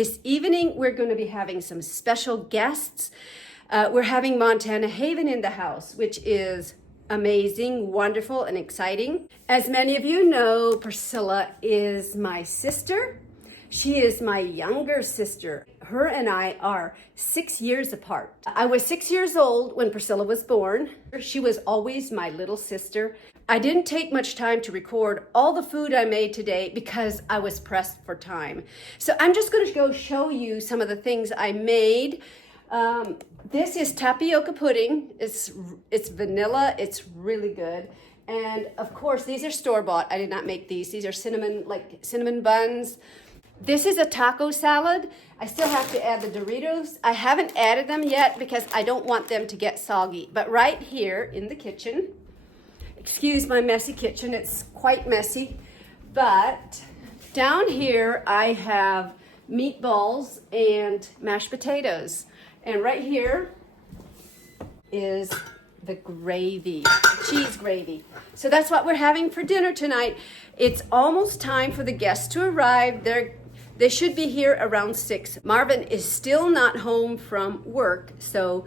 This evening, we're going to be having some special guests. We're having Montana Haven in the house, which is amazing, wonderful, and exciting. As many of you know, Priscilla is my sister. She is my younger sister. Her and I are 6 years apart. I was 6 years old when Priscilla was born. She was always my little sister. I didn't take much time to record all the food I made today because I was pressed for time. So I'm just going to go show you some of the things I made. This is tapioca pudding. It's vanilla. It's really good. And of course, these are store-bought. I did not make these. These are cinnamon buns. This is a taco salad. I still have to add the Doritos. I haven't added them yet because I don't want them to get soggy. But right here in the kitchen, excuse my messy kitchen, it's quite messy. But down here I have meatballs and mashed potatoes. And right here is the gravy, cheese gravy. So that's what we're having for dinner tonight. It's almost time for the guests to arrive. They should be here around 6. Marvin is still not home from work, so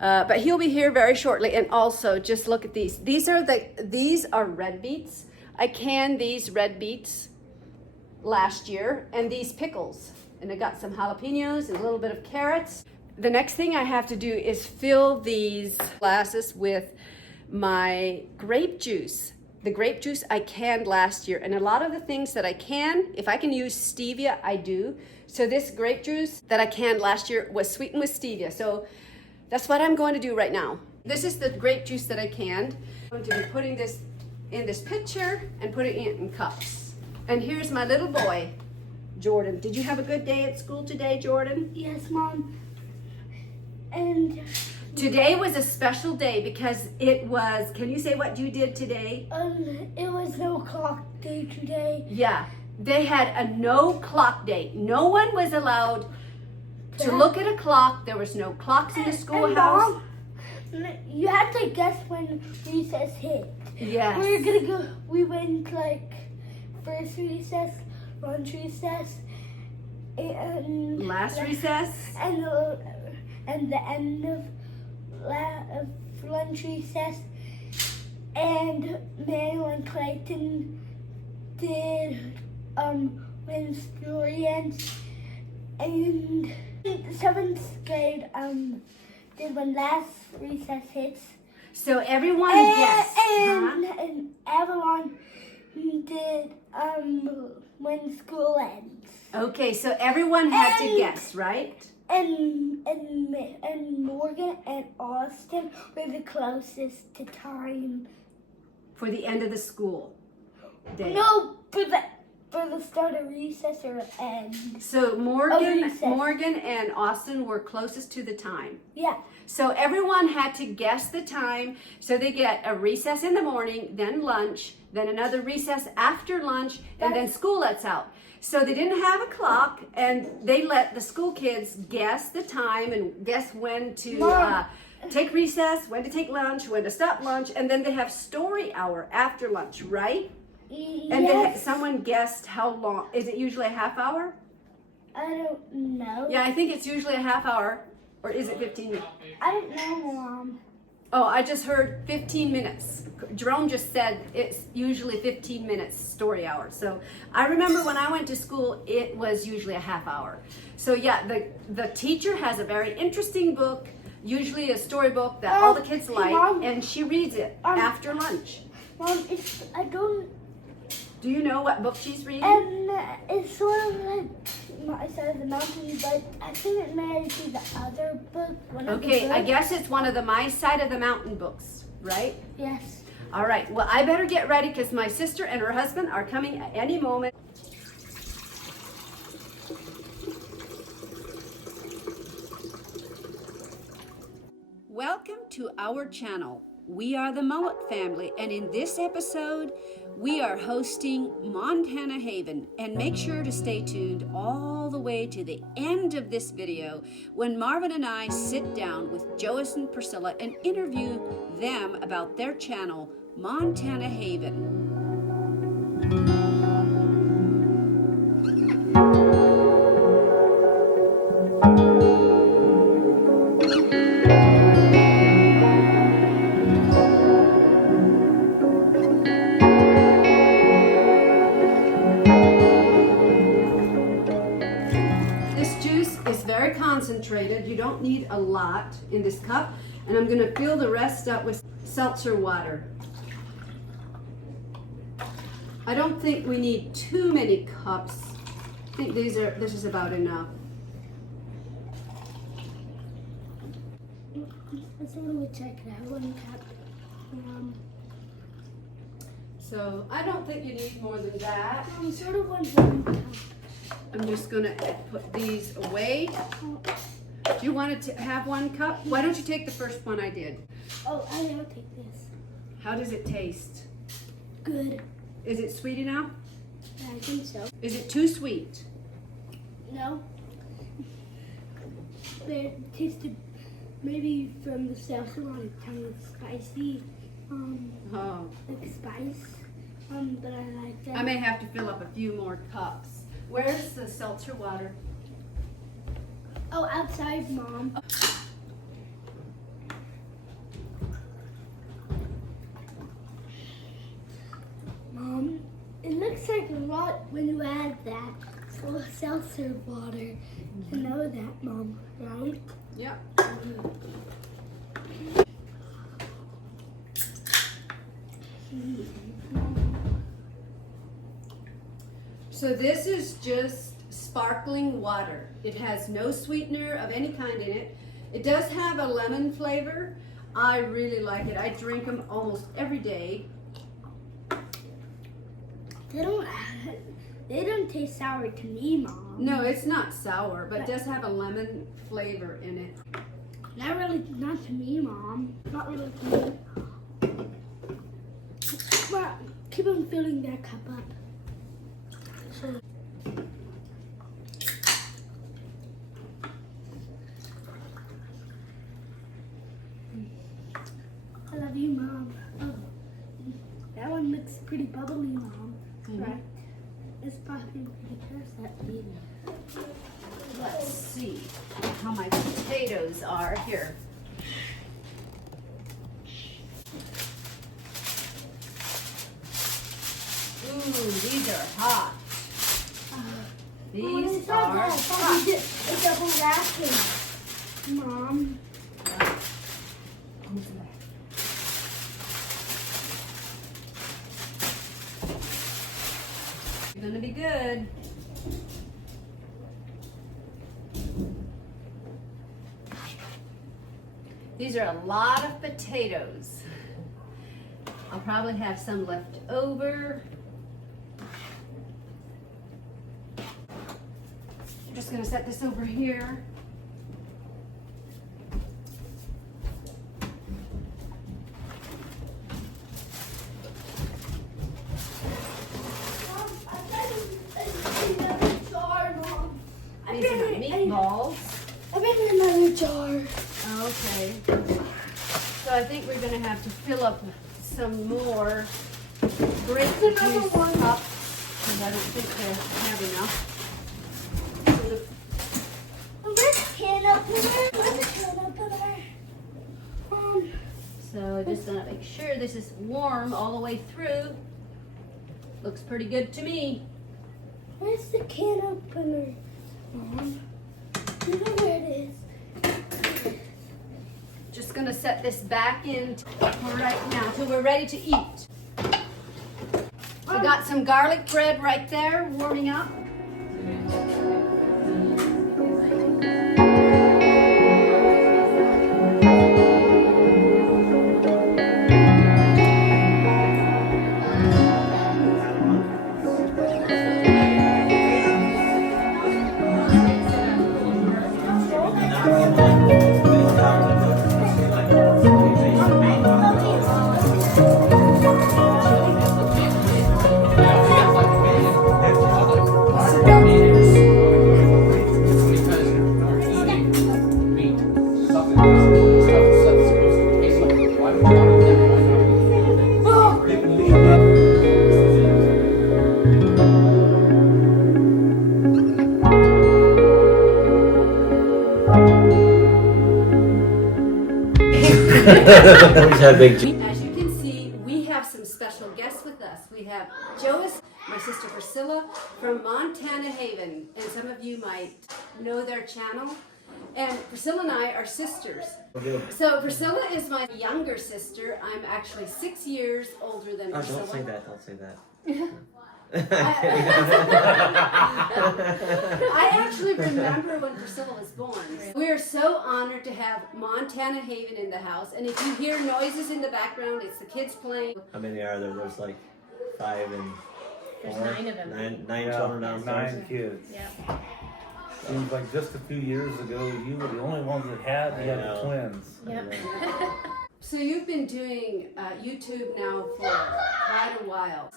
but he'll be here very shortly. And also, just look at these. These are red beets. I canned these red beets last year, and these pickles. And I got some jalapenos and a little bit of carrots. The next thing I have to do is fill these glasses with my grape juice. The grape juice I canned last year, and a lot of the things that I can, if I can use stevia, I do. So this grape juice that I canned last year was sweetened with stevia. So that's what I'm going to do right now. This is the grape juice that I canned. I'm going to be putting this in this pitcher and putting it in cups. And here's my little boy, Jordan. Did you have a good day at school today, Jordan? Yes, Mom. And today was a special day because it was, can you say what you did today? It was no clock day today. Yeah, they had a no clock day. No one was allowed to look at a clock. There was no clocks in the schoolhouse. You had to guess when recess hit. Yes. We went like first recess, lunch recess, and last recess. And the end of lunch recess, and Manuel and Clayton did when story ends, and 7th grade did when last recess hits. So everyone guessed. And everyone did when school ends. Okay, so everyone had to guess, right? And Morgan and Austin were the closest to time. For the end of the school day. No, for the start of recess or end. So Morgan and Austin were closest to the time. Yeah. So everyone had to guess the time. So they get a recess in the morning, then lunch, then another recess after lunch, and then school lets out. So they didn't have a clock, and they let the school kids guess the time and guess when to take recess, when to take lunch, when to stop lunch, and then they have story hour after lunch, right? Yes. And someone guessed how long. Is it usually a half hour? I don't know. Yeah, I think it's usually a half hour. Or is it 15 minutes? I don't know, Mom. Oh, I just heard 15 minutes. Jerome just said it's usually 15 minutes story hour. So I remember when I went to school, it was usually a half hour. So yeah, the teacher has a very interesting book, usually a storybook that all the kids like, Mom, and she reads it after lunch. Mom, Do you know what book she's reading? And it's sort of like my side of the mountain, but I think it may be the other book. Okay, I guess it's one of the My Side of the Mountain books, right? Yes. All right, well, I better get ready because my sister and her husband are coming at any moment. Welcome to our channel. We are the Mullet family, and in this episode, we are hosting Montana Haven. And make sure to stay tuned all the way to the end of this video when Marvin and I sit down with Joas and Priscilla and interview them about their channel, Montana Haven. It's very concentrated. You don't need a lot in this cup. And I'm gonna fill the rest up with seltzer water. I don't think we need too many cups. I think this is about enough. I sort of would check that 1 cup. So I don't think you need more than that. Sort of 1 cup. I'm just gonna put these away. Do you want to have 1 cup? Why don't you take the first one I did? Oh, I'll take this. How does it taste? Good. Is it sweet enough? Yeah, I think so. Is it too sweet? No. But it tasted maybe from the seltzer on it kind of spicy. Like spice. But I like that. I may have to fill up a few more cups. Where's the seltzer water? Oh, outside, Mom. Mom, it looks like a lot when you add that full seltzer water. You know that, Mom, right? Yeah. So this is just sparkling water. It has no sweetener of any kind in it. It does have a lemon flavor. I really like it. I drink them almost every day. They don't taste sour to me, Mom. No, it's not sour, but it does have a lemon flavor in it. Not to me, Mom. Not really to me. Well, keep on filling that cup up. So. I love you, Mom. Oh, that one looks pretty bubbly, Mom. Right? It's probably pretty thirsty. Let's see how my potatoes are here. Ooh, these are hot. These are hot. It's double wrapping, Mom. You're gonna be good. These are a lot of potatoes. I'll probably have some left over. I'm just gonna set this over here. These are my meatballs. I made another jar. Okay. So I think we're gonna have to fill up some more grape juice cups because I don't think they have enough. Where's the can opener? Where's the can opener? So just gonna make sure this is warm all the way through. Looks pretty good to me. Where's the can opener, Mom? You know where it is. Just gonna set this back in for right now till we're ready to eat. I got some garlic bread right there warming up. As you can see, we have some special guests with us. We have Joas, my sister Priscilla from Montana Haven, and some of you might might know their channel. And Priscilla and I are sisters. So Priscilla is my younger sister. I'm actually 6 years older than Priscilla. Don't say that. Don't say that. I actually remember when Priscilla was born. We are so honored to have Montana Haven in the house. And if you hear noises in the background, it's the kids playing. How many are there? There's like 5 and 4. There's 9 of them. Nine children downstairs. 9 kids. Yeah. Seems like just a few years ago, you were the only ones that had the other twins. Yep. So you've been doing YouTube now for quite a while.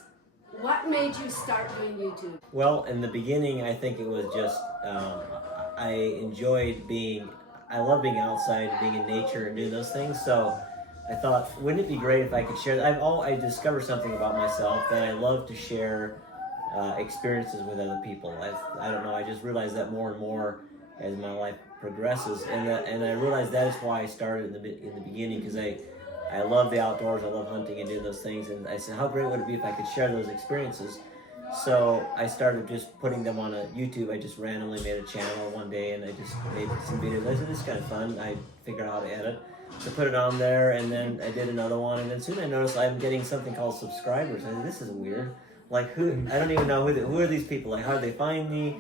What made you start doing YouTube? Well, in the beginning, I think it was just I enjoyed I love being outside, being in nature, and doing those things. So I thought, wouldn't it be great if I could share? I discovered something about myself that I love to share experiences with other people. I don't know. I just realized that more and more as my life progresses, and I realized that is why I started in the beginning, because I love the outdoors. I love hunting and doing those things, and I said, how great would it be if I could share those experiences? So I started just putting them on a YouTube. I just randomly made a channel one day, and I just made some videos. I said, this is kind of fun. I figured out how to edit. So put it on there, and then I did another one, and then soon I noticed I'm getting something called subscribers. I said, this is weird. Like, who? I don't even know who are these people. Like, how do they find me?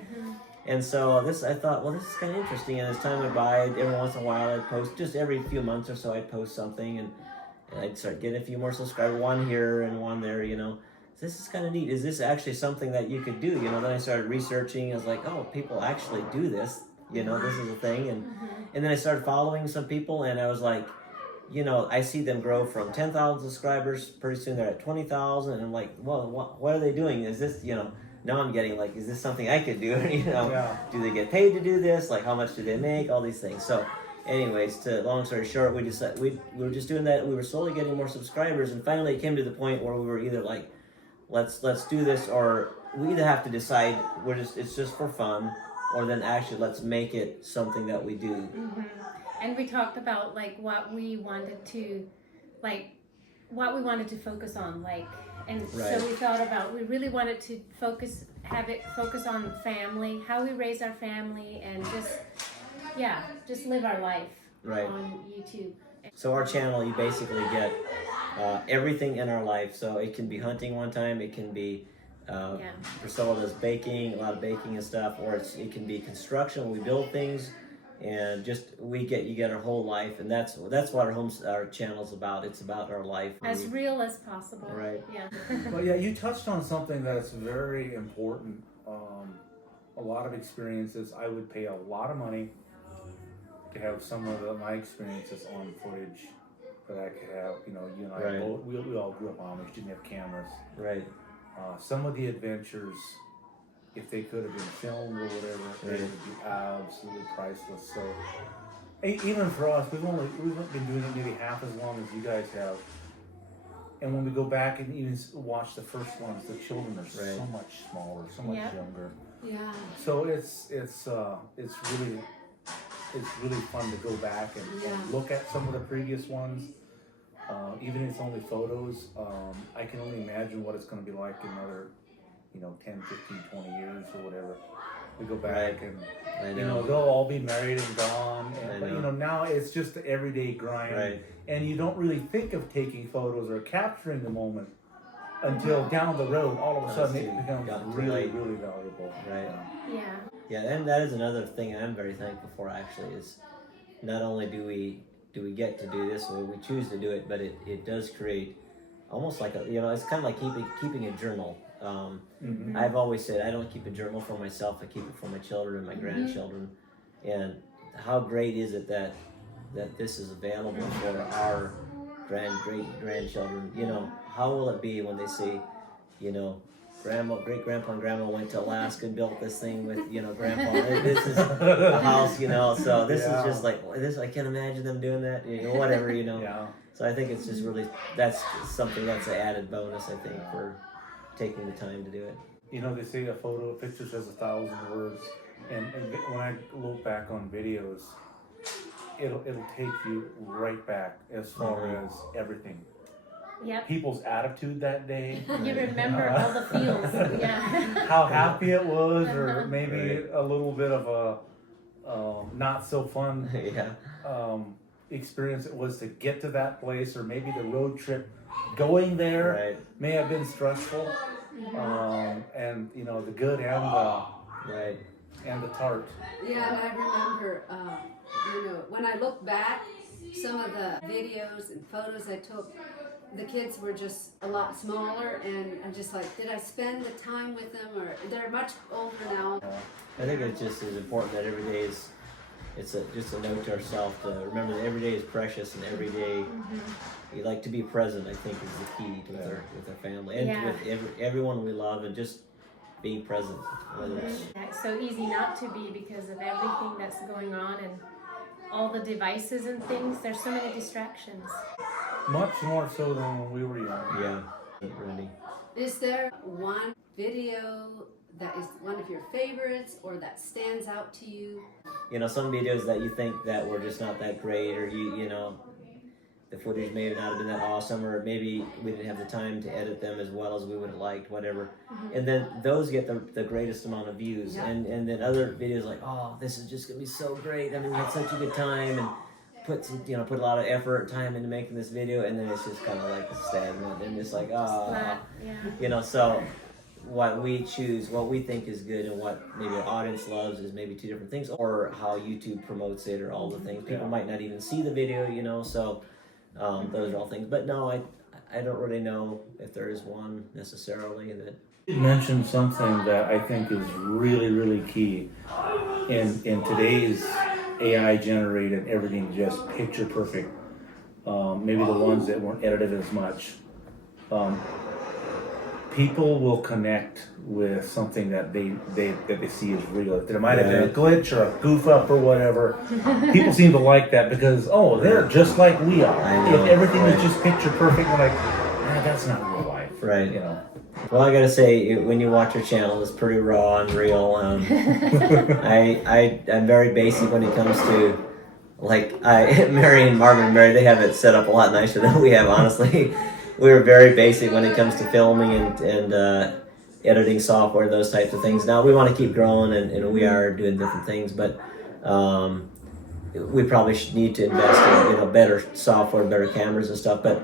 And so I thought, well, this is kind of interesting. And as time went by, every once in a while I'd post, just every few months or so I'd post something, and I'd start getting a few more subscribers, one here and one there, you know. This is kind of neat. Is this actually something that you could do? You know, then I started researching. I was like, oh, people actually do this. You know, this is a thing. And then I started following some people, and I was like, you know, I see them grow from 10,000 subscribers. Pretty soon they're at 20,000. And I'm like, well, what are they doing? Is this, you know, now I'm getting like, is this something I could do? You know, do they get paid to do this? Like, how much do they make? All these things. So anyways, long story short, we were just doing that. We were slowly getting more subscribers. And finally it came to the point where we were either like, let's do this, or we either have to decide it's just for fun, or then actually let's make it something that we do. And we talked about like what we wanted to focus on, like, and so we thought about, we really wanted to focus on family, how we raise our family, and just live our life on YouTube. So our channel, you basically get everything in our life. So it can be hunting one time, it can be Priscilla does baking, a lot of baking and stuff, or it can be construction, we build things, and just you get our whole life, and that's what our channel's about. It's about our life, as real as possible. Right. Yeah. Well, yeah, you touched on something that's very important. A lot of experiences, I would pay a lot of money to have some of my experiences on footage that I could have. You know, you and I both, we all grew up Amish, didn't have cameras. Right. Some of the adventures, if they could have been filmed or whatever, they would be absolutely priceless. So even for us, we've been doing it maybe half as long as you guys have. And when we go back and even watch the first ones, the children are so much smaller, so much younger. Yeah. So it's really fun to go back and look at some of the previous ones. Even if it's only photos, I can only imagine what it's going to be like in another, 10, 15, 20 years or whatever. We go back and, they'll all be married and gone. But, now it's just the everyday grind. Right. And you don't really think of taking photos or capturing the moment until down the road, all of a sudden it becomes really, really valuable. Right. Yeah, and that is another thing I'm very thankful for, actually, is not only do we get to do this, or we choose to do it, but it does create almost like it's kind of like keeping a journal. I've always said I don't keep a journal for myself, I keep it for my children and my grandchildren. And how great is it that this is available for our great-grandchildren? How will it be when they see, great-grandpa and grandma went to Alaska and built this thing with, grandpa. This is a house, so this is just like this. I can't imagine them doing that, whatever, Yeah. So I think it's just really, that's something that's an added bonus, I think, for taking the time to do it. They say a picture says 1,000 words, and when I look back on videos, it'll take you right back as far as everything. Yep. people's attitude that day. You remember all the feels. Yeah. How happy it was, or maybe a little bit of a not so fun Yeah. experience it was to get to that place, or maybe the road trip going there Right. may have been stressful. And you know, the good and Right. the tart. Yeah, and I remember, when I look back, some of the videos and photos I took, the kids were just a lot smaller, and I'm just like, did I spend the time with them, or they're much older now. I think it just is important that every day is, just a note to ourselves to remember that every day is precious, and every day you like to be present. I think is the key to with our family and with everyone we love, and just being present. Whether it's, It's so easy not to be because of everything that's going on and all the devices and things. There's so many distractions. Much more so than when we were young. yeah, really. Is there one video that is one of your favorites, or that stands out to you? You know, some videos that you think that were just not that great, or you know, the footage may not have been that awesome, or maybe we didn't have the time to edit them as well as we would have liked, whatever. And then those get the greatest amount of views. Yeah. And then other videos like, oh, this is just gonna be so great. I mean, we had such a good time, and put a lot of effort and time into making this video, and then it's just kind of like stagnant, and it's like, Flat, you know, so what we choose, what we think is good, and what maybe our audience loves is maybe two different things, or how YouTube promotes it, or all the things. People might not even see the video, you know, so those are all things. But no, I don't really know if there is one necessarily that. You mentioned something that I think is really, really key in today's AI generated everything just picture perfect. Maybe the ones that weren't edited as much. People will connect with something that they see as real. If there might have been a glitch or a goof up or whatever, people seem to like that because they're just like we are. If everything is just picture perfect, we're like, that's not real life, Right. You know. Well, I gotta say, when you watch our channel, it's pretty raw and real. I'm very basic when it comes to, like, Mary and Marvin and Mary, they have it set up a lot nicer than we have, honestly. We're very basic when it comes to filming and editing software, those types of things. Now, we want to keep growing, and we are doing different things, but we probably should need to invest in, better software, better cameras and stuff, but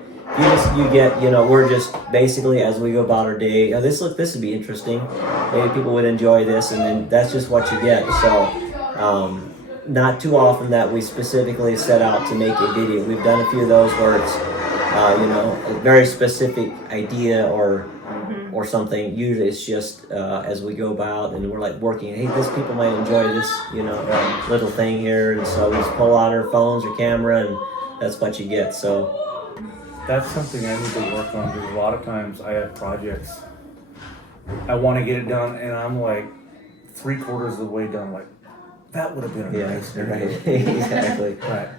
you get, we're just basically, as we go about our day, this would be interesting. Maybe people would enjoy this, and then that's just what you get. So, not too often that we specifically set out to make a video. We've done a few of those where it's, a very specific idea or something. Usually it's just as we go about and we're like working, hey, people might enjoy this, little thing here. And so we just pull out our phones or camera, and that's what you get. So. That's something I need to work on, because a lot of times I have projects, I want to get it done, and I'm like 3/4 of the way done, like, that would have been a nice video. Right. Exactly. But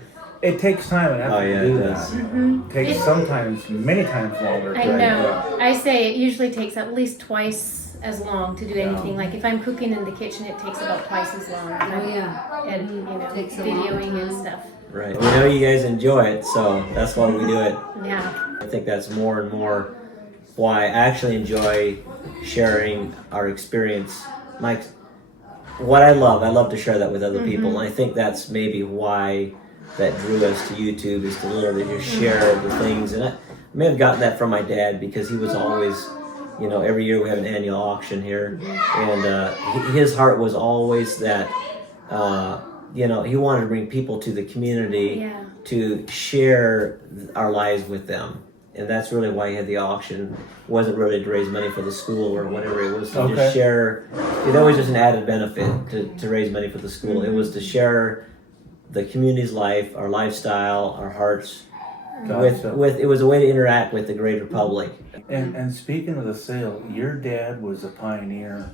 it takes time and effort to do that. It takes sometimes, many times longer. I know. I say it usually takes at least twice as long to do anything. Like if I'm cooking in the kitchen, it takes about twice as long. And Takes a long videoing and time. stuff. Right. We know you guys enjoy it, so that's why we do it. Yeah. I think that's more and more why I actually enjoy sharing our experience. What I love to share that with other people, and I think that's maybe why that drew us to YouTube, is to literally just share the things. And I may have gotten that from my dad, because he was always, every year we have an annual auction here, and his heart was always that, he wanted to bring people to the community to share our lives with them. And that's really why he had the auction. It wasn't really to raise money for the school or whatever. It was to just share. That was just an added benefit to raise money for the school. It was to share the community's life, our lifestyle, our hearts. With it was a way to interact with the greater public. And speaking of the sale, your dad was a pioneer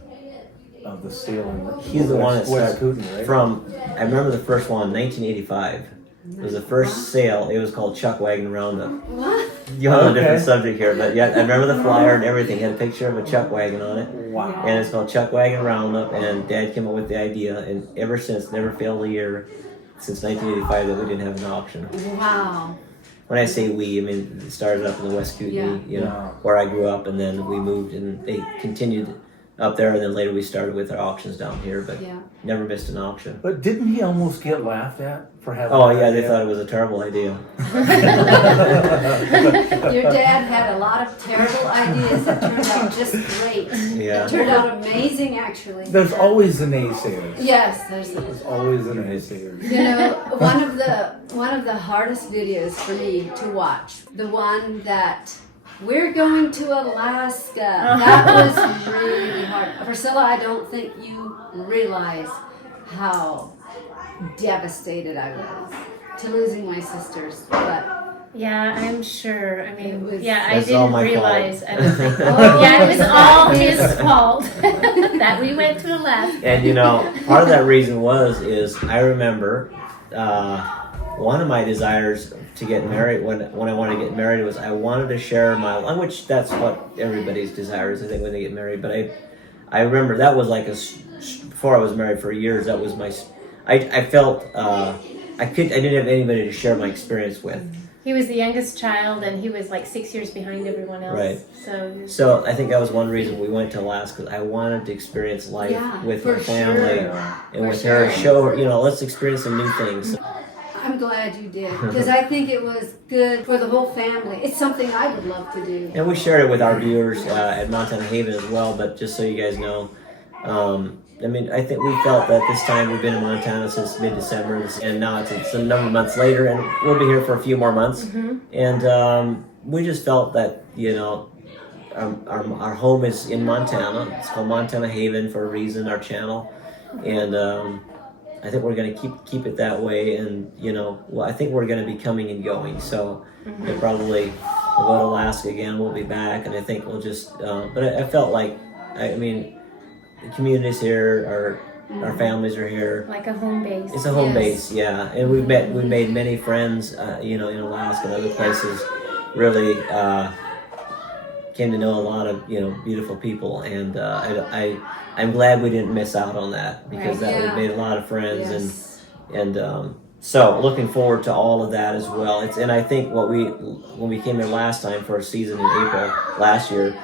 of the sale in He's the one that West started Kootenai, right? from. I remember the first one, 1985. It was the first sale. It was called Chuck Wagon Roundup. What? You're on a different subject here, but yeah, I remember the flyer and everything. It had a picture of a chuck wagon on it. Wow. And it's called Chuck Wagon Roundup, and Dad came up with the idea, and ever since, never failed a year since 1985 that we didn't have an auction. Wow. when I say we, I mean it started up in the West Kootenai, Yeah. you know, where I grew up, and then we moved, and they continued up there, and then later we started with our auctions down here, but never missed an auction. But didn't he almost get laughed at for having? Oh yeah, they thought it was a terrible idea. Your dad had a lot of terrible ideas that turned out just great. Yeah. It turned out amazing, actually. There's always the naysayers. Yes, There's always the naysayers. You know, one of the hardest videos for me to watch, the one that we're going to Alaska. That was really hard. Priscilla, I don't think you realize how devastated I was to losing my sisters. But yeah, I'm sure. I mean, was- I That's all didn't my realize. fault. I don't think, yeah, it was all his fault that we went to Alaska. And you know, part of that reason is I remember one of my desires to get married when I wanted to get married was I wanted to share my, which that's what everybody's desire is, I think, when they get married. But I remember that was like before I was married for years. That was my, I felt I didn't have anybody to share my experience with. He was the youngest child, and he was like 6 years behind everyone else. Right. So I think that was one reason we went to Alaska. I wanted to experience life with for my family and For with her. sure. Show her, you know, let's experience some new things. I'm glad you did, because I think it was good for the whole family. It's something I would love to do. And we shared it with our viewers at Montana Haven as well. But just so you guys know, I mean, I think we felt that this time we've been in Montana since mid-December, and now it's a number of months later, and we'll be here for a few more months. And we just felt that, you know, our home is in Montana. It's called Montana Haven for a reason, our channel. And I think we're going to keep it that way. And, you know, I think we're going to be coming and going. So we'll probably we'll go to Alaska again. We'll be back. And I think we'll just, but I felt like, I mean, the community's here, our families are here. like a home base. It's a home Yes. base, yeah. And we made many friends, you know, in Alaska and other places. Really came to know a lot of, you know, beautiful people, and I'm glad we didn't miss out on that, because Right. we made a lot of friends. Yes. And so looking forward to all of that as well. And I think when we came here last time for a season in April last year,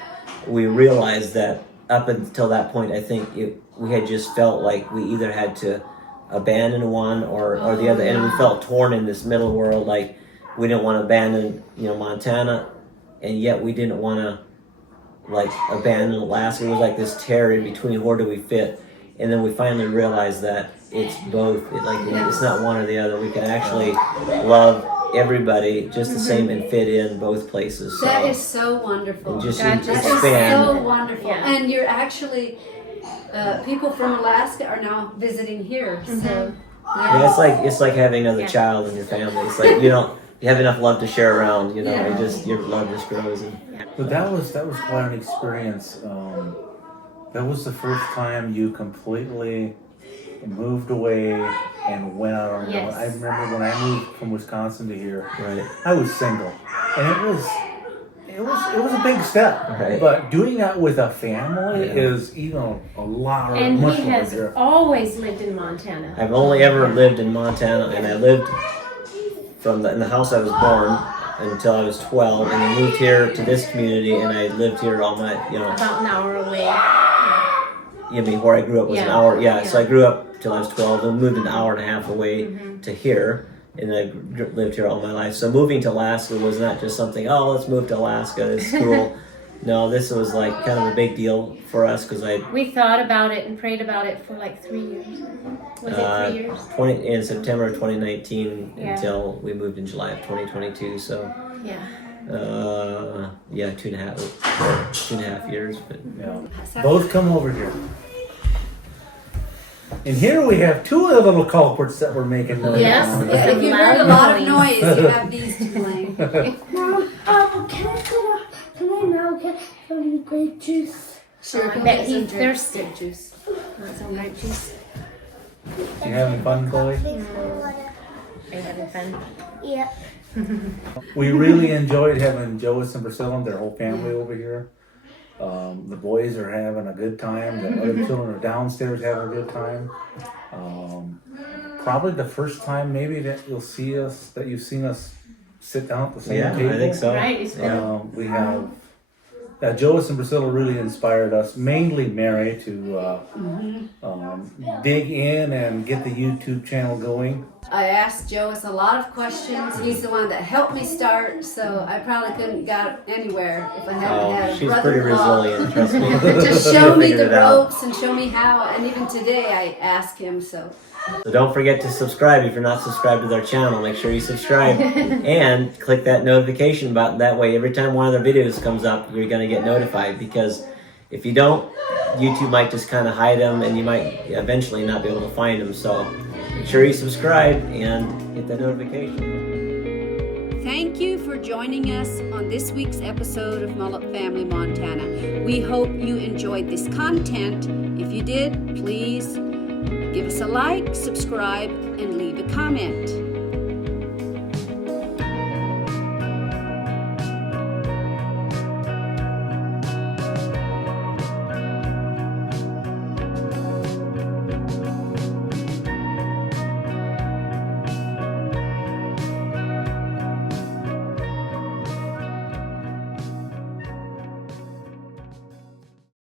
we realized that up until that point, I think we had just felt like we either had to abandon one or the other, and we felt torn in this middle world. Like we didn't want to abandon, you know, Montana, and yet we didn't want to like abandon Alaska. It was like this tear in between. Where do we fit? And then we finally realized that it's both. It's not one or the other. We can actually love everybody just the same and fit in both places. So, That is so wonderful. and just That That is expand. so wonderful. Yeah. And you're actually, people from Alaska are now visiting here. So Yeah, it's like having another Yeah. child in your family. It's like you have enough love to share around. You know, your love just grows. And But that was quite an experience. That was the first time you completely moved away and went out on your own. Yes. I remember when I moved from Wisconsin to here, right. I was single, and it was a big step. Right. But doing that with a family Yeah. is even a lot And much he has larger. always lived in Montana. I've only ever lived in Montana, and I lived in the house I was born until I was 12, and I moved here to this community, and I lived here all my, About an hour away. I mean, where I grew up was an Yeah. hour. Yeah, Yeah. so I grew up till I was 12, and moved an hour and a half away to here, and I lived here all my life. So moving to Alaska was not just something, oh, let's move to Alaska, it's cool. No, this was like kind of a big deal for us, because We thought about it and prayed about it for like 3 years. Was it 3 years? in September of 2019 Yeah. until we moved in July of 2022. So Yeah. 2.5 years. But Yeah. Both come over here. And here we have two of the little culprits that we're making noise Yes. on. yeah, if you heard a lot of noise, you have these two playing. Mom, can I now get some grape juice? Sure, I bet he's thirsty. Grape juice. Want some grape juice? You having fun, Chloe? Are you having fun? Yeah. We really enjoyed having Joas and Priscilla and their whole family over here. The boys are having a good time. The other children are downstairs having a good time. Probably the first time maybe that you've seen us sit down at the same Yeah, table. I think so. Right, it's Yeah. We have Joas and Priscilla really inspired us, mainly Mary, to dig in and get the YouTube channel going. I asked Joas a lot of questions. He's the one that helped me start, so I probably couldn't got anywhere if I hadn't had a She's pretty brother-in-law. resilient, trust me. Just show me Figured the it out. ropes and show me how. And even today, I ask him. So So don't forget to subscribe. If you're not subscribed to our channel, make sure you subscribe and click that notification button. That way, every time one of their videos comes up, you're going to get notified. Because if you don't, YouTube might just kind of hide them, and you might eventually not be able to find them. So make sure you subscribe and hit that notification. thank you for joining us on this week's episode of Mullet Family Montana. We hope you enjoyed this content. If you did, please give us a like, subscribe, and leave a comment.